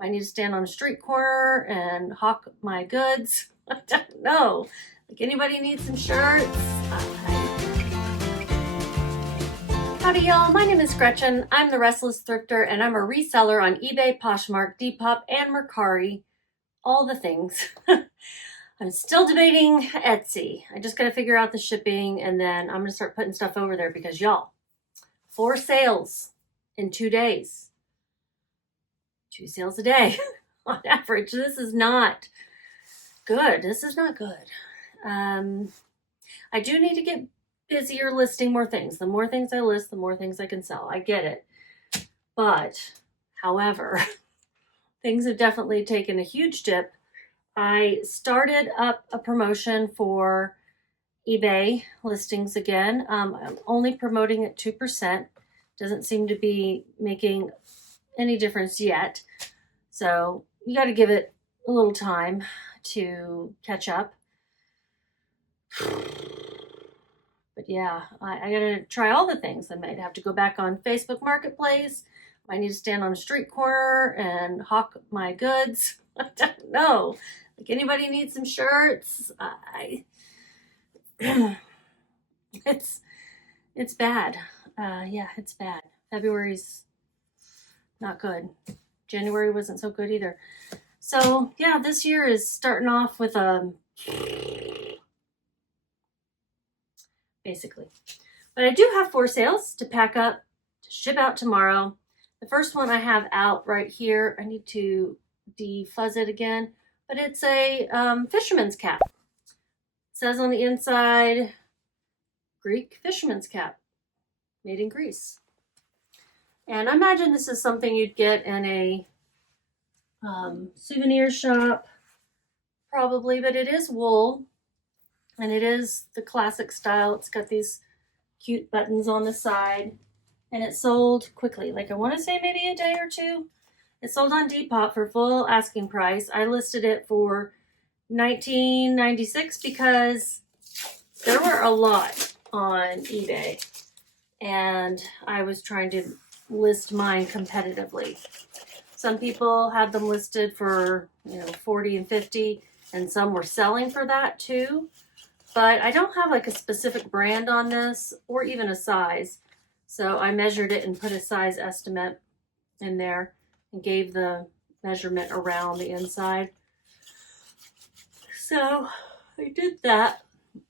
I need to stand on a street corner and hawk my goods. I don't know. Like, anybody need some shirts? Howdy y'all, my name is Gretchen. I'm the Restless Thrifter and I'm a reseller on eBay, Poshmark, Depop, and Mercari. All the things. I'm still debating Etsy. I just gotta figure out the shipping and then I'm gonna start putting stuff over there because y'all, 4 sales in 2 days. 2 sales a day on average. This is not good. This is not good. I do need to get busier listing more things. The more things I list, the more things I can sell. I get it. But, however, things have definitely taken a huge dip. I started up a promotion for eBay listings again. I'm only promoting at 2%. Doesn't seem to be making any difference yet. So you got to give it a little time to catch up. But yeah, I gotta try all the things. I might have to go back on Facebook Marketplace. I need to stand on a street corner and hawk my goods. I don't know. Like, anybody need some shirts? It's bad. Yeah, it's bad. February's not good. January wasn't so good either. So yeah, this year is starting off with basically. But I do have 4 sales to pack up, to ship out tomorrow. The first one I have out right here. I need to defuzz it again, but it's a fisherman's cap. It says on the inside, Greek fisherman's cap, made in Greece. And I imagine this is something you'd get in a souvenir shop, probably, but it is wool. And it is the classic style. It's got these cute buttons on the side. And it sold quickly. Like, I want to say maybe a day or 2. It sold on Depop for full asking price. I listed it for $19.96 because there were a lot on eBay. And I was trying to list mine competitively. Some people had them listed for, $40 and $50. And some were selling for that too. But I don't have like a specific brand on this or even a size. So I measured it and put a size estimate in there and gave the measurement around the inside. So I did that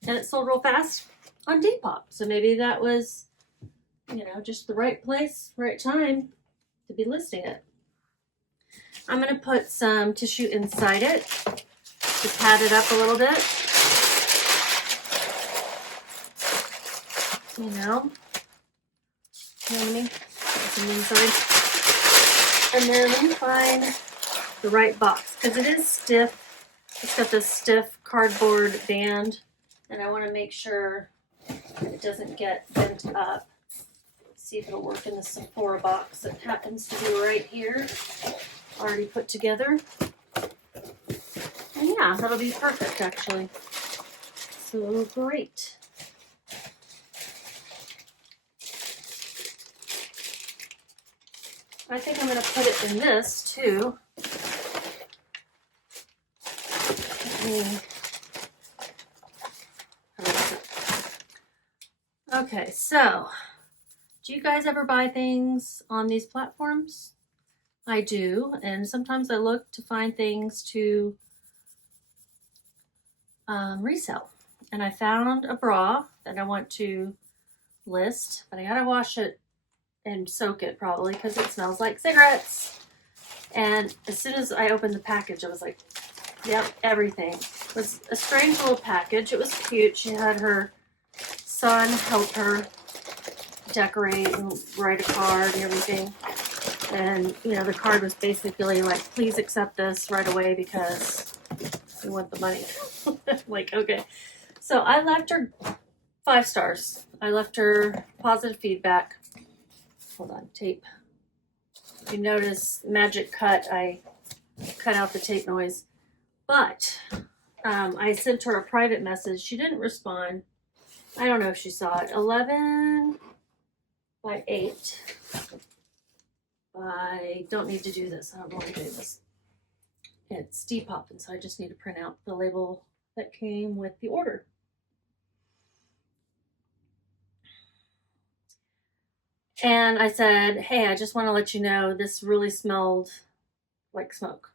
and it sold real fast on Depop. So maybe that was, just the right place, right time to be listing it. I'm going to put some tissue inside it to pad it up a little bit. You know what I mean? Some inside. And then let me find the right box because it is stiff. It's got this stiff cardboard band, and I want to make sure it doesn't get bent up. See if it'll work in the Sephora box that happens to be right here, already put together. And yeah, that'll be perfect actually. So great. I think I'm going to put it in this too. Okay, so do you guys ever buy things on these platforms? I do, and sometimes I look to find things to resell. And I found a bra that I want to list, but I gotta wash it and soak it probably because it smells like cigarettes. And as soon as I opened the package, I was like, yep, everything. It was a strange little package. It was cute. She had her son help her decorate and write a card and everything. And, the card was basically like, please accept this right away because we want the money. Like, okay. So I left her 5 stars. I left her positive feedback. Hold on, tape. If you notice, magic cut, I cut out the tape noise. But I sent her a private message. She didn't respond. I don't know if she saw it. 11 by 8 I don't need to do this. I don't know why I do this. It's Depop, and so I just need to print out the label that came with the order. And I said, hey, I just want to let you know this really smelled like smoke.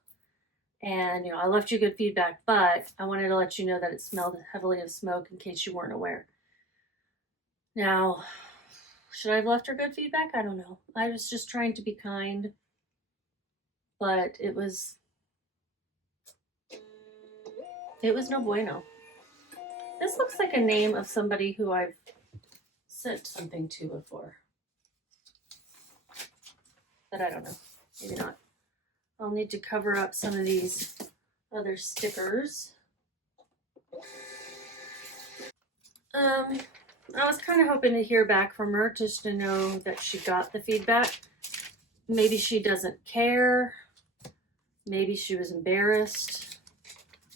And, I left you good feedback, but I wanted to let you know that it smelled heavily of smoke in case you weren't aware. Now, should I have left her good feedback? I don't know. I was just trying to be kind, but it was no bueno. This looks like a name of somebody who I've sent something to before. But I don't know. Maybe not. I'll need to cover up some of these other stickers. I was kind of hoping to hear back from her just to know that she got the feedback. Maybe she doesn't care. Maybe she was embarrassed.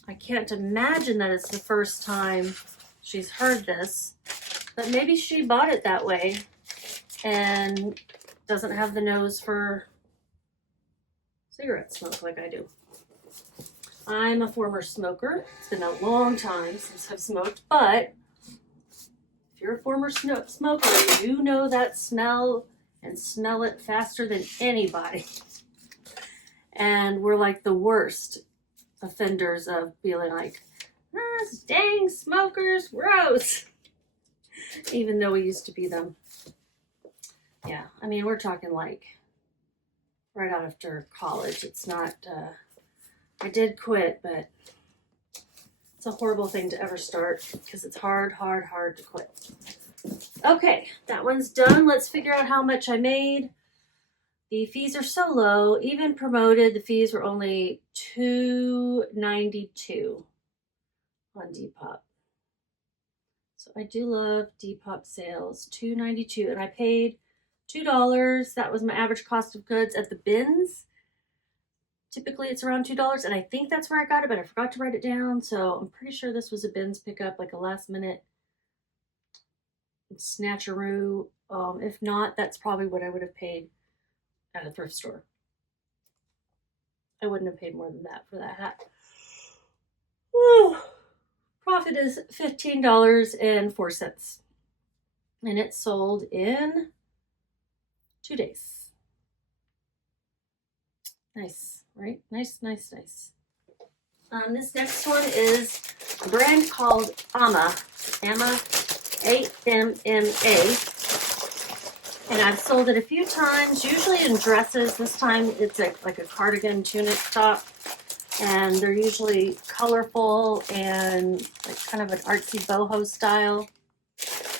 I can't imagine that it's the first time she's heard this, but maybe she bought it that way and doesn't have the nose for cigarette smoke like I do. I'm a former smoker. It's been a long time since I've smoked, but if you're a former smoker, you know that smell and smell it faster than anybody. And we're like the worst offenders of feeling like, dang smokers, gross. Even though we used to be them. Yeah, I mean, we're talking like right after college. It's not, I did quit, but it's a horrible thing to ever start because it's hard to quit. Okay, that one's done. Let's figure out how much I made. The fees are so low. Even promoted, the fees were only $2.92 on Depop. So I do love Depop sales. $2.92, and I paid $2. That was my average cost of goods at the bins. Typically it's around $2, and I think that's where I got it, but I forgot to write it down. So I'm pretty sure this was a bins pickup, like a last minute snatcheroo. If not, that's probably what I would have paid at a thrift store. I wouldn't have paid more than that for that hat. Whew. Profit is $15.04. And it sold in 2 days. Nice, right? Nice. This next one is a brand called Amma. Amma, A-M-M-A. And I've sold it a few times, usually in dresses. This time it's like a cardigan tunic top. And they're usually colorful and like kind of an artsy boho style.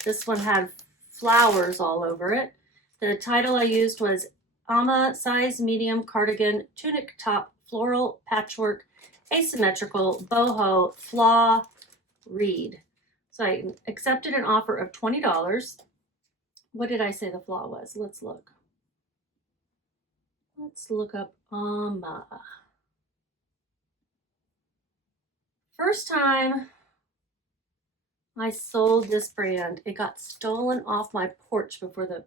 This one had flowers all over it. The title I used was Amma size medium cardigan tunic top floral patchwork asymmetrical boho flaw reed. So I accepted an offer of $20. What did I say the flaw was? Let's look. Let's look up Amma. First time I sold this brand, it got stolen off my porch before the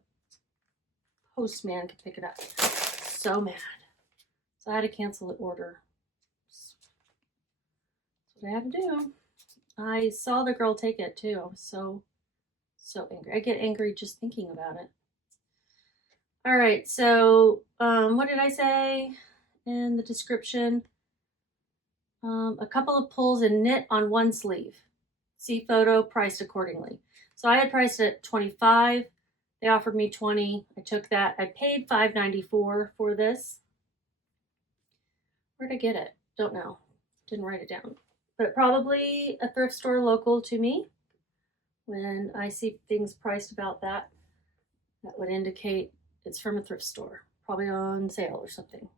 postman could pick it up. So mad. So I had to cancel the order. That's what I had to do. I saw the girl take it too. I was so angry. I get angry just thinking about it. All right, so what did I say in the description? A couple of pulls and knit on one sleeve. See photo, priced accordingly. So I had priced it at $25. They offered me $20. I took that. I paid $5.94 for this. Where'd I get it? Don't know. Didn't write it down. But probably a thrift store local to me. When I see things priced about that, that would indicate it's from a thrift store. Probably on sale or something.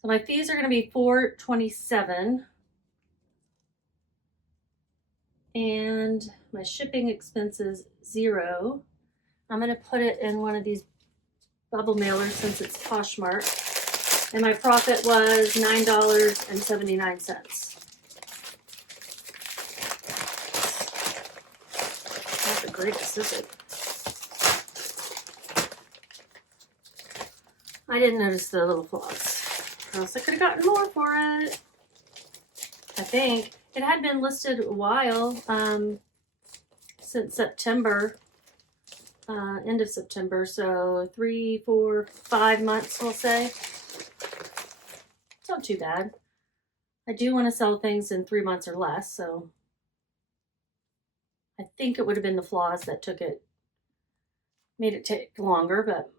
So my fees are going to be $4.27. And my shipping expenses $0. I'm going to put it in one of these bubble mailers since it's Poshmark. And my profit was $9.79. That's a great decision. I didn't notice the little flaws, or else I could have gotten more for it. I think it had been listed a while, since September, end of September, so 3, 4, 5 months, we'll say. It's not too bad. I do want to sell things in 3 months or less, so I think it would have been the flaws that made it take longer, but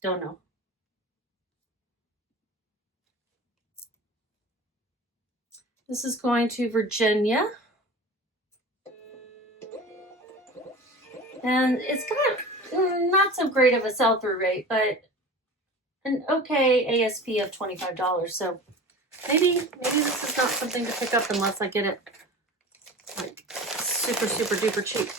don't know. This is going to Virginia. And it's got not so great of a sell-through rate, but an okay ASP of $25. So maybe this is not something to pick up unless I get it like super, super duper cheap.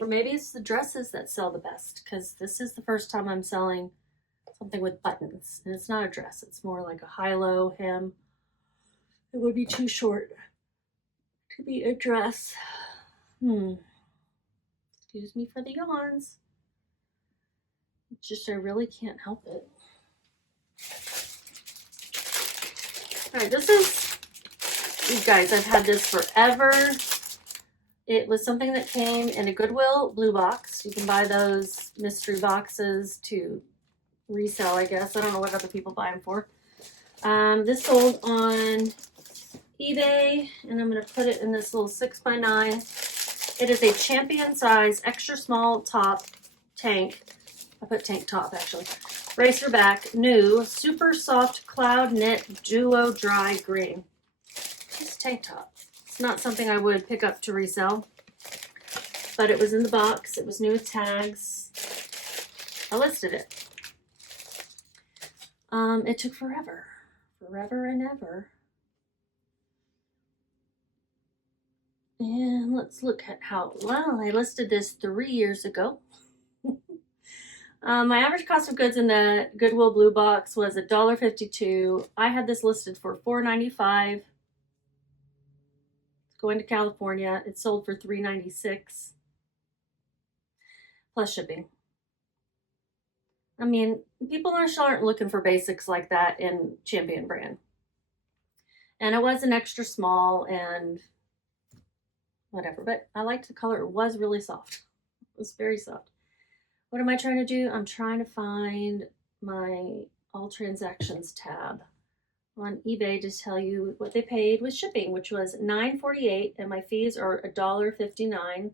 Or maybe it's the dresses that sell the best, because this is the first time I'm selling something with buttons. And it's not a dress, it's more like a high-low hem. It would be too short to be a dress. Excuse me for the yawns. It's just I really can't help it. All right, this is, you guys, I've had this forever. It was something that came in a Goodwill blue box. You can buy those mystery boxes to resell, I guess. I don't know what other people buy them for. This sold on eBay, and I'm going to put it in this little 6x9. It is a champion size, extra small top tank. I put tank top actually. Racer back, new, super soft cloud knit duo dry green. Just tank top. It's not something I would pick up to resell, but it was in the box. It was new with tags. I listed it. It took forever and ever. And let's look at how, well, I listed this 3 years ago. My average cost of goods in the Goodwill blue box was $1.52. I had this listed for $4.95. It's going to California. It sold for $3.96 plus shipping. I mean, people aren't looking for basics like that in Champion brand. And it was an extra small and whatever, but I liked the color. It was really soft. It was very soft. What am I trying to do? I'm trying to find my all transactions tab on eBay to tell you what they paid with shipping, which was $9.48, and my fees are $1.59.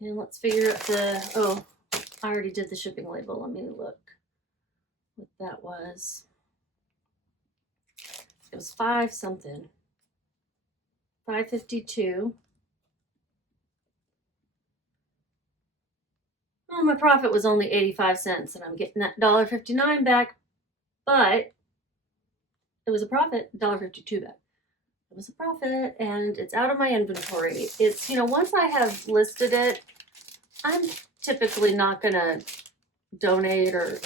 And let's figure out oh, I already did the shipping label. Let me look what that was. It was 5 something. $5.52. Well, my profit was only 85 cents, and I'm getting that $1.59 back, but it was a profit, $1.52 back. It was a profit, and it's out of my inventory. It's, once I have listed it, I'm typically not going to donate or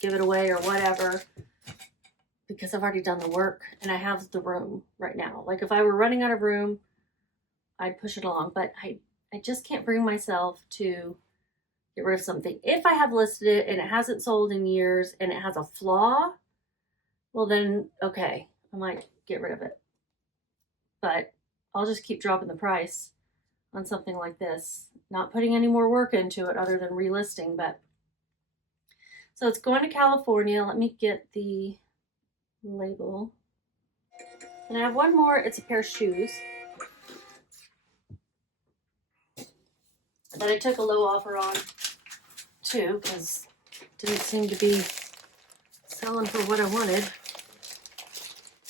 give it away or whatever, because I've already done the work, and I have the room right now. Like, if I were running out of room, I'd push it along, but I just can't bring myself to get rid of something. If I have listed it and it hasn't sold in years and it has a flaw, well then, okay, I might get rid of it. But I'll just keep dropping the price on something like this, not putting any more work into it other than relisting. But so it's going to California. Let me get the label. And I have one more. It's a pair of shoes that I took a low offer on too, because it didn't seem to be selling for what I wanted.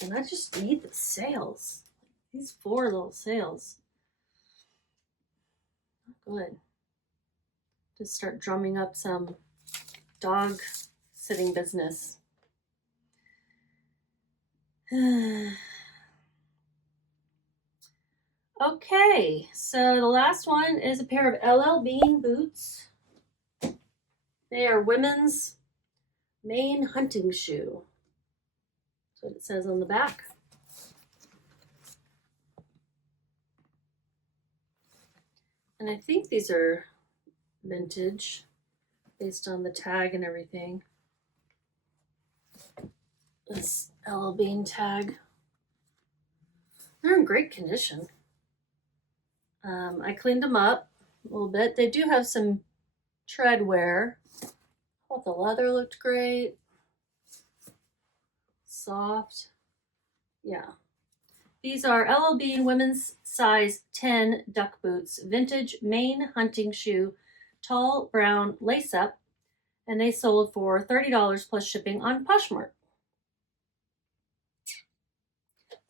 And I just need the sales. These 4 little sales. Not good. Just start drumming up some dog sitting business. Okay, so the last one is a pair of LL Bean boots. They are women's Maine hunting shoe. That's what it says on the back. And I think these are vintage based on the tag and everything. This LL Bean tag. They're in great condition. I cleaned them up a little bit. They do have some tread wear. I thought the leather looked great. Soft. Yeah. These are LL Bean women's size 10 duck boots, vintage Maine hunting shoe, tall brown lace up, and they sold for $30 plus shipping on Poshmark.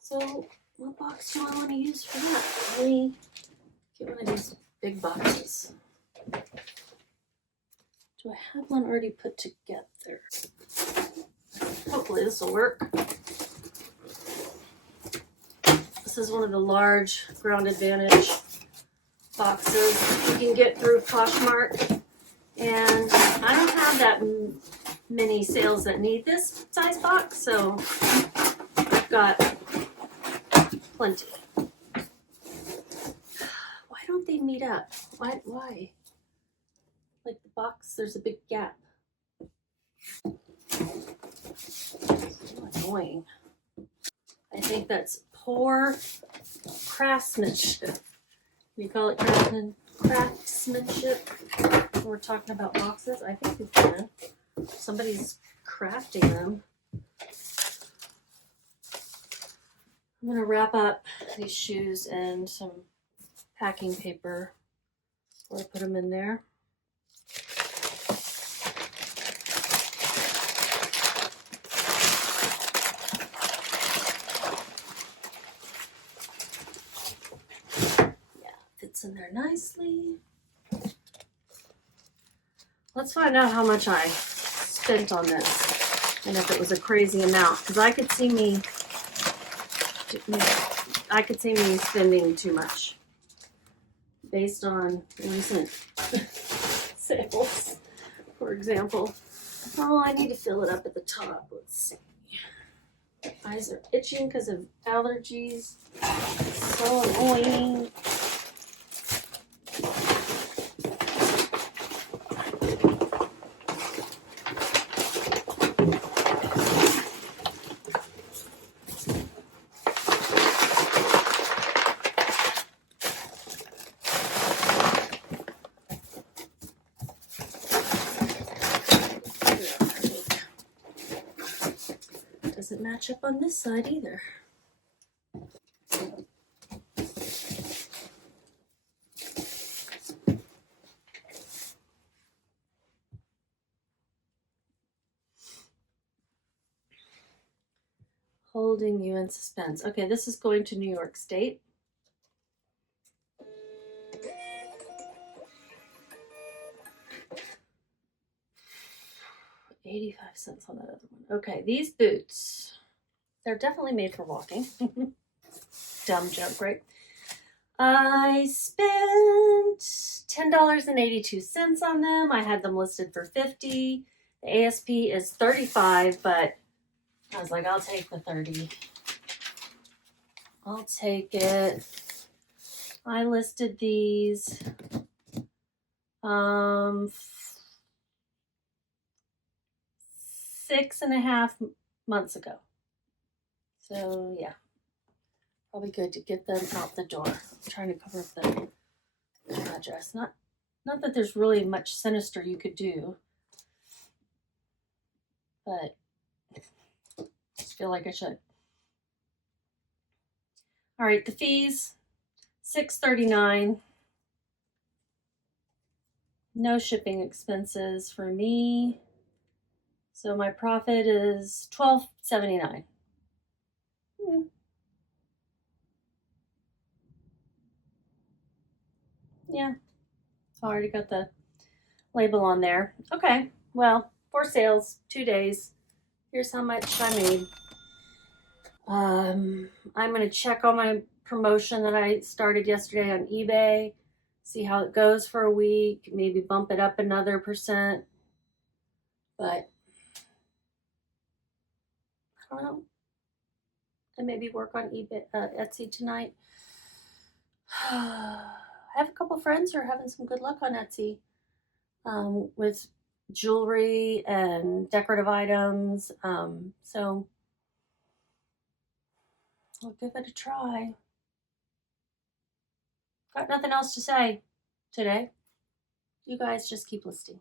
So what box do I want to use for that? Let me get one of these big boxes. Do I have one already put together? Hopefully this will work. This is one of the large Ground Advantage boxes you can get through Poshmark. And I don't have that many sales that need this size box, so I've got plenty. Why don't they meet up? Why? Like the box, there's a big gap. So annoying. I think that's poor craftsmanship. You call it craftsmanship when we're talking about boxes? I think you can. Somebody's crafting them. I'm going to wrap up these shoes in some packing paper before I put them in there. Yeah, fits in there nicely. Let's find out how much I spent on this and if it was a crazy amount, because I could see me spending too much based on recent sales, for example. Oh, I need to fill it up at the top. Let's see. My eyes are itching because of allergies. So annoying. Doesn't match up on this side either. Holding you in suspense. Okay, this is going to New York State. $0.85 on that other one. Okay, these boots, they're definitely made for walking. Dumb joke, right? I spent $10.82 on them. I had them listed for $50. The ASP is $35, but I was like, I'll take the 30. I'll take it. I listed these 6.5 months ago. So yeah, probably good to get them out the door. I'm trying to cover up the address. Not that there's really much sinister you could do, but I feel like I should. All right, the fees, $6.39. No shipping expenses for me. So my profit is $12.79. Yeah, I already got the label on there. Okay, well, 4 sales, 2 days. Here's how much I made. I'm going to check on my promotion that I started yesterday on eBay, see how it goes for a week, maybe bump it up another %. But I don't know. And maybe work on eBay, Etsy tonight. I I have a couple friends who are having some good luck on Etsy with jewelry and decorative items. So I'll give it a try. Got nothing else to say today. You guys just keep listing.